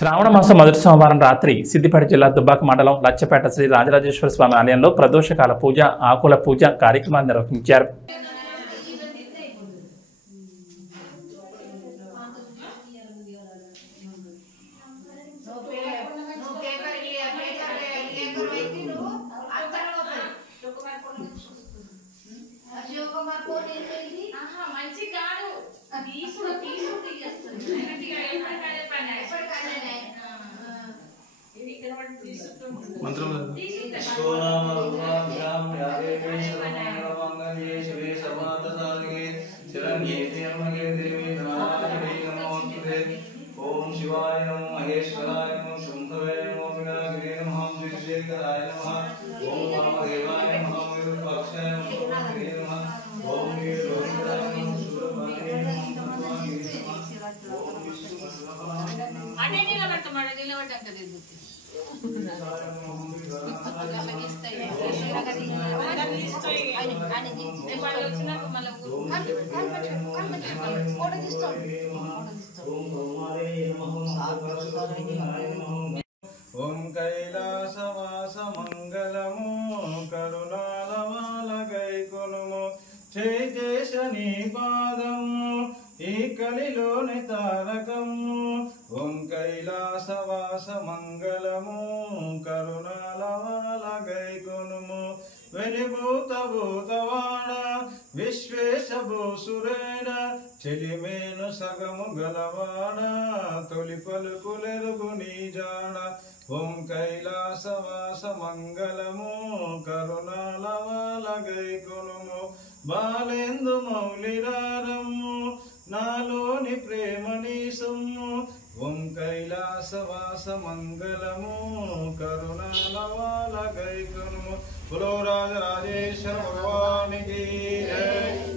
శ్రావణ మాసం మొదటి సోమవారం రాత్రి సిద్దిపేట జిల్లా దుబ్బాక మండలం లచ్చపేట శ్రీ రాజరాజేశ్వర స్వామి ఆలయంలో ప్రదోషకాల పూజ ఆకుల పూజ కార్యక్రమాన్ని నిర్వహించారు. ओम शिवाय नमः महेश्वराय नमः शंभवे नमः विनायकाय नमः श्रीशेखराय नमः ओम वामदेवाय नमः विरूपाक्षाय नमः नमः ओम वीरभद्राय नमः शूरपाणे नमः ओम विष्णु अने निलबट्ट कदेदु ओम कैलासवास मंगलमो करुणालवालगैकुनुमो चैतेशनी पादमो ఈ కలిలోని తారకము ఓం కైలాసవాస మంగళము కరుణాలవాల గైకొనుము వెలిభూత భూతవాడ విశ్వేశ భూసురేడ చెలిమేను సగము గలవాడ తొలి పలుకులెరుగు నీ జాడ ఓం కైలాసవాస మంగళము కరుణాలవాల గైకొనుము బాలేందు మౌలిరారము నాలోని ప్రేమని సొమ్ము ఓం కైలాసవాస మంగళము కరుణాలవాల గైకొనుము బులో రాజరాజేశ్వర భగవానికి జై.